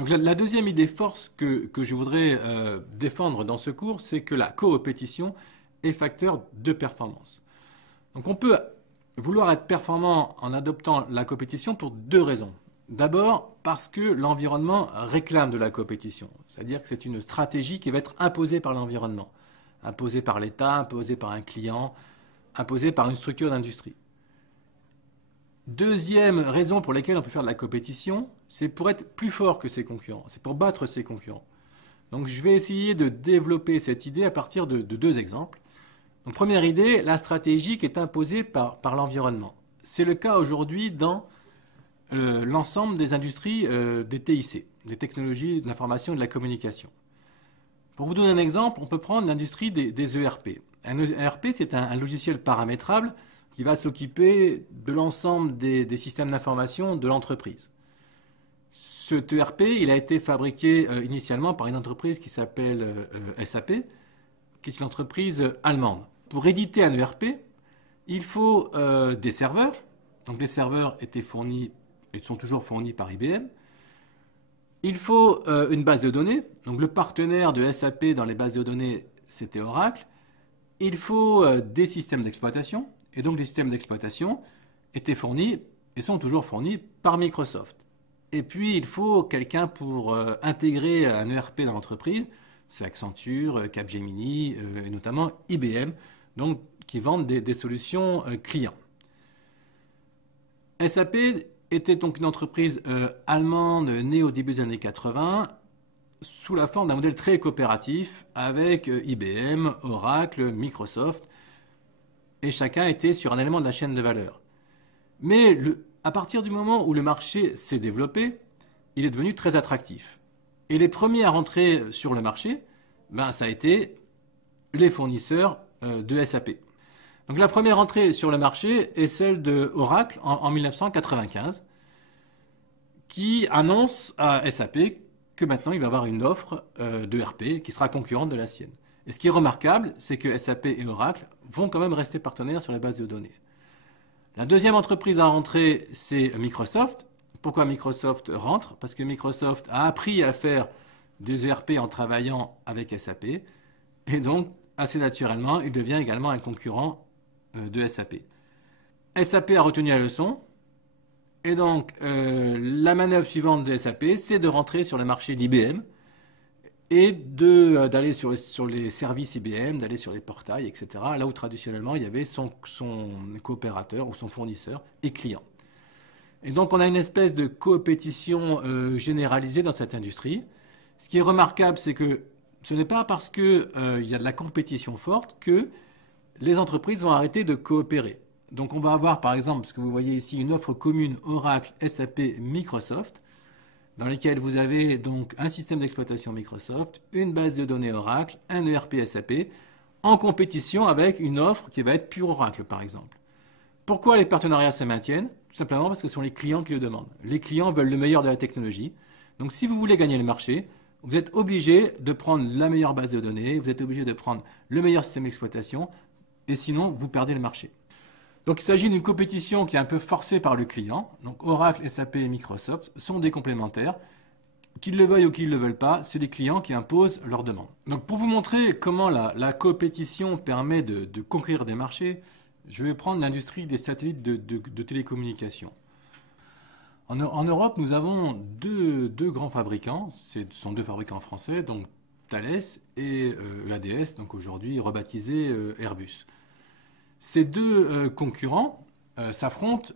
Donc la deuxième idée force que je voudrais défendre dans ce cours, c'est que la coopétition est facteur de performance. Donc on peut vouloir être performant en adoptant la coopétition pour deux raisons. D'abord, parce que l'environnement réclame de la coopétition. C'est-à-dire que c'est une stratégie qui va être imposée par l'environnement, imposée par l'État, imposée par un client, imposée par une structure d'industrie. Deuxième raison pour laquelle on peut faire de la coopétition, c'est pour être plus fort que ses concurrents, c'est pour battre ses concurrents. Donc je vais essayer de développer cette idée à partir de deux exemples. Donc première idée, la stratégie qui est imposée par l'environnement. C'est le cas aujourd'hui dans l'ensemble des industries des TIC, des technologies de l'information et de la communication. Pour vous donner un exemple, on peut prendre l'industrie des ERP. Un ERP, c'est un logiciel paramétrable qui va s'occuper de l'ensemble des systèmes d'information de l'entreprise. Cet ERP, il a été fabriqué initialement par une entreprise qui s'appelle SAP, qui est une entreprise allemande. Pour éditer un ERP, il faut des serveurs. Donc les serveurs étaient fournis et sont toujours fournis par IBM. Il faut une base de données. Donc le partenaire de SAP dans les bases de données, c'était Oracle. Il faut des systèmes d'exploitation. Et donc les systèmes d'exploitation étaient fournis et sont toujours fournis par Microsoft. Et puis il faut quelqu'un pour intégrer un ERP dans l'entreprise. C'est Accenture, Capgemini et notamment IBM, donc, qui vendent des solutions clients. SAP était donc une entreprise allemande née au début des années 80 sous la forme d'un modèle très coopératif avec IBM, Oracle, Microsoft, et chacun était sur un élément de la chaîne de valeur. Mais à partir du moment où le marché s'est développé, il est devenu très attractif. Et les premiers à rentrer sur le marché, ça a été les fournisseurs de SAP. Donc la première entrée sur le marché est celle de Oracle en 1995, qui annonce à SAP que maintenant il va avoir une offre de RP qui sera concurrente de la sienne. Et ce qui est remarquable, c'est que SAP et Oracle vont quand même rester partenaires sur les bases de données. La deuxième entreprise à rentrer, c'est Microsoft. Pourquoi Microsoft rentre? Parce que Microsoft a appris à faire des ERP en travaillant avec SAP. Et donc, assez naturellement, il devient également un concurrent de SAP. SAP a retenu la leçon. Et donc, la manœuvre suivante de SAP, c'est de rentrer sur le marché d'IBM et d'aller sur les services IBM, d'aller sur les portails, etc. Là où traditionnellement, il y avait son coopérateur ou son fournisseur et client. Et donc, on a une espèce de coopétition généralisée dans cette industrie. Ce qui est remarquable, c'est que ce n'est pas parce qu'il y a de la compétition forte que les entreprises vont arrêter de coopérer. Donc on va avoir par exemple, ce que vous voyez ici, une offre commune Oracle, SAP, Microsoft, dans lesquelles vous avez donc un système d'exploitation Microsoft, une base de données Oracle, un ERP SAP, en compétition avec une offre qui va être pure Oracle par exemple. Pourquoi les partenariats se maintiennent? Tout simplement parce que ce sont les clients qui le demandent. Les clients veulent le meilleur de la technologie. Donc si vous voulez gagner le marché, vous êtes obligé de prendre la meilleure base de données, vous êtes obligé de prendre le meilleur système d'exploitation, et sinon vous perdez le marché. Donc il s'agit d'une compétition qui est un peu forcée par le client. Donc Oracle, SAP et Microsoft sont des complémentaires. Qu'ils le veuillent ou qu'ils ne le veulent pas, c'est les clients qui imposent leurs demandes. Donc pour vous montrer comment la compétition permet de conquérir des marchés, je vais prendre l'industrie des satellites de télécommunications. En Europe, nous avons deux grands fabricants. Ce sont deux fabricants français, donc Thales et EADS, donc aujourd'hui rebaptisé Airbus. Ces deux concurrents s'affrontent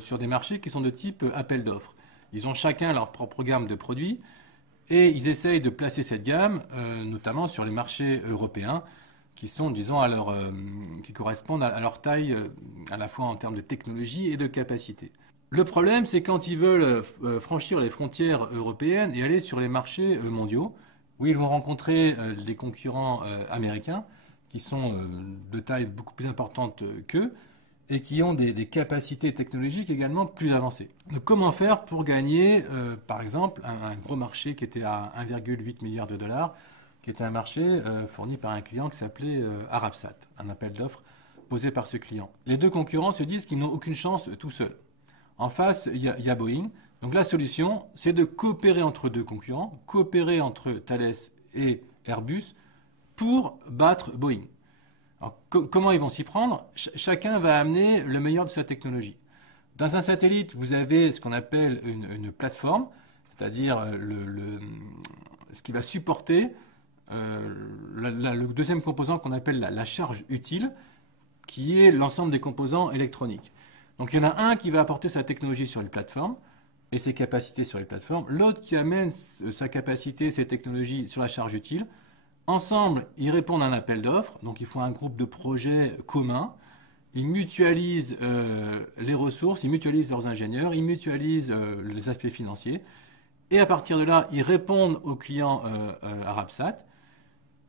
sur des marchés qui sont de type appel d'offres. Ils ont chacun leur propre gamme de produits et ils essayent de placer cette gamme, notamment sur les marchés européens, qui sont, disons, qui correspondent à leur taille, à la fois en termes de technologie et de capacité. Le problème, c'est quand ils veulent franchir les frontières européennes et aller sur les marchés mondiaux, où ils vont rencontrer des concurrents américains qui sont de taille beaucoup plus importante qu'eux et qui ont des capacités technologiques également plus avancées. Donc comment faire pour gagner, par exemple, un gros marché qui était à 1,8 milliard de dollars, qui était un marché fourni par un client qui s'appelait Arabsat, un appel d'offres posé par ce client. Les deux concurrents se disent qu'ils n'ont aucune chance tout seuls. En face, il y a Boeing Donc la solution, c'est de coopérer entre deux concurrents, coopérer entre Thales et Airbus pour battre Boeing. Alors, comment ils vont s'y prendre? Chacun va amener le meilleur de sa technologie. Dans un satellite, vous avez ce qu'on appelle une plateforme, c'est-à-dire ce qui va supporter le deuxième composant qu'on appelle la charge utile, qui est l'ensemble des composants électroniques. Donc il y en a un qui va apporter sa technologie sur les plateformes et ses capacités sur les plateformes, l'autre qui amène sa capacité, ses technologies sur la charge utile. Ensemble, ils répondent à un appel d'offres, donc ils font un groupe de projets communs, ils mutualisent les ressources, ils mutualisent leurs ingénieurs, ils mutualisent les aspects financiers, et à partir de là, ils répondent aux clients Arabsat,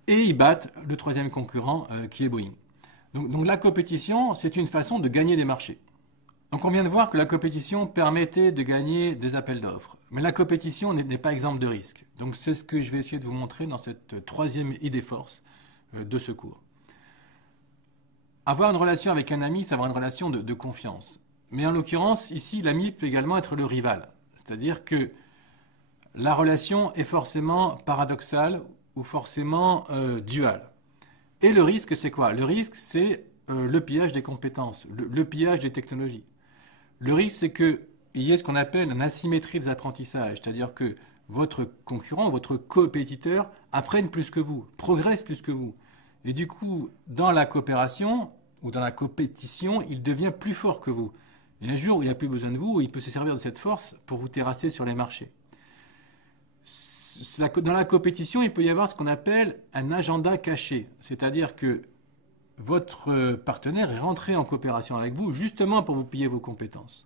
et ils battent le troisième concurrent qui est Boeing. Donc la compétition, c'est une façon de gagner des marchés. Donc on vient de voir que la compétition permettait de gagner des appels d'offres. Mais la compétition n'est pas exempte de risque. Donc c'est ce que je vais essayer de vous montrer dans cette troisième idée force de ce cours. Avoir une relation avec un ami, c'est avoir une relation de confiance. Mais en l'occurrence, ici, l'ami peut également être le rival. C'est-à-dire que la relation est forcément paradoxale ou forcément duale. Et le risque, c'est quoi? Le risque, c'est le pillage des compétences, le pillage des technologies. Le risque, c'est qu'il y ait ce qu'on appelle une asymétrie des apprentissages, c'est-à-dire que votre concurrent, votre compétiteur apprenne plus que vous, progresse plus que vous. Et du coup, dans la coopération ou dans la compétition, il devient plus fort que vous. Et un jour, il n'a plus besoin de vous, il peut se servir de cette force pour vous terrasser sur les marchés. Dans la compétition, il peut y avoir ce qu'on appelle un agenda caché, c'est-à-dire que votre partenaire est rentré en coopération avec vous justement pour vous piller vos compétences.